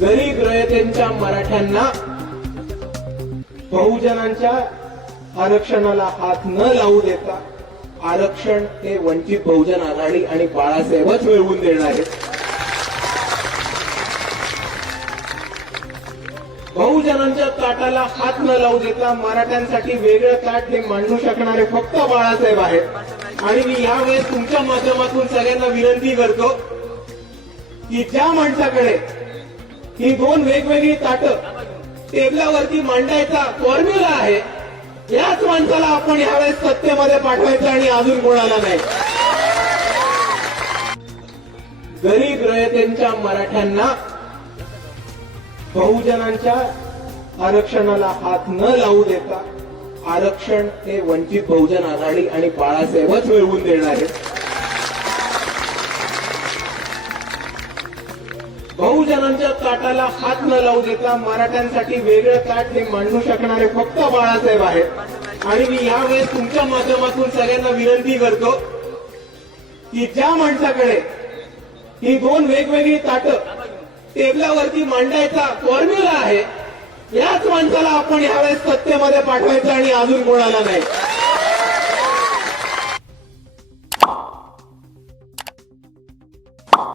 रयतेंच्या मराठ्यांना बहुजनांच्या आरक्षणाला हात न लावू देता आरक्षण हे वंचित बहुजन आघाडी आणि बाळासाहेबच मिळवून देणार आहेत. बहुजनांच्या ताटाला हात न लावू देता मराठ्यांसाठी वेगळं ताट हे मांडू शकणारे फक्त बाळासाहेब आहेत. आणि मी यावेळेस तुमच्या माध्यमातून सगळ्यांना विनंती करतो की ज्या माणसाकडे ही दोन वेगवेगळी ताटं टेबलावरती मांडायचा फॉर्म्युला आहे. याच माणसाला आपण यावेळेस सत्तेमध्ये पाठवायचं आणि अजून कोणाला नाही. गरीब रयतेंच्या मराठ्यांना बहुजनांच्या आरक्षणाला हात न लावू देता आरक्षण हे वंचित बहुजन आघाडी आणि बाळासाहेबच मिळवून देणार आहे बहुजनांच्या ताटाला हात न लावू देता मराठ्यांसाठी वेगळं ताट हे मांडू शकणारे फक्त बाळासाहेब आहेत. आणि मी यावेळेस तुमच्या माध्यमातून सगळ्यांना विनंती करतो की ज्या माणसाकडे ही दोन वेगवेगळी ताट टेबलावरती मांडायचा फॉर्म्युला आहे याच माणसाला आपण यावेळेस सत्तेमध्ये पाठवायचं आणि अजून कोणाला नाही.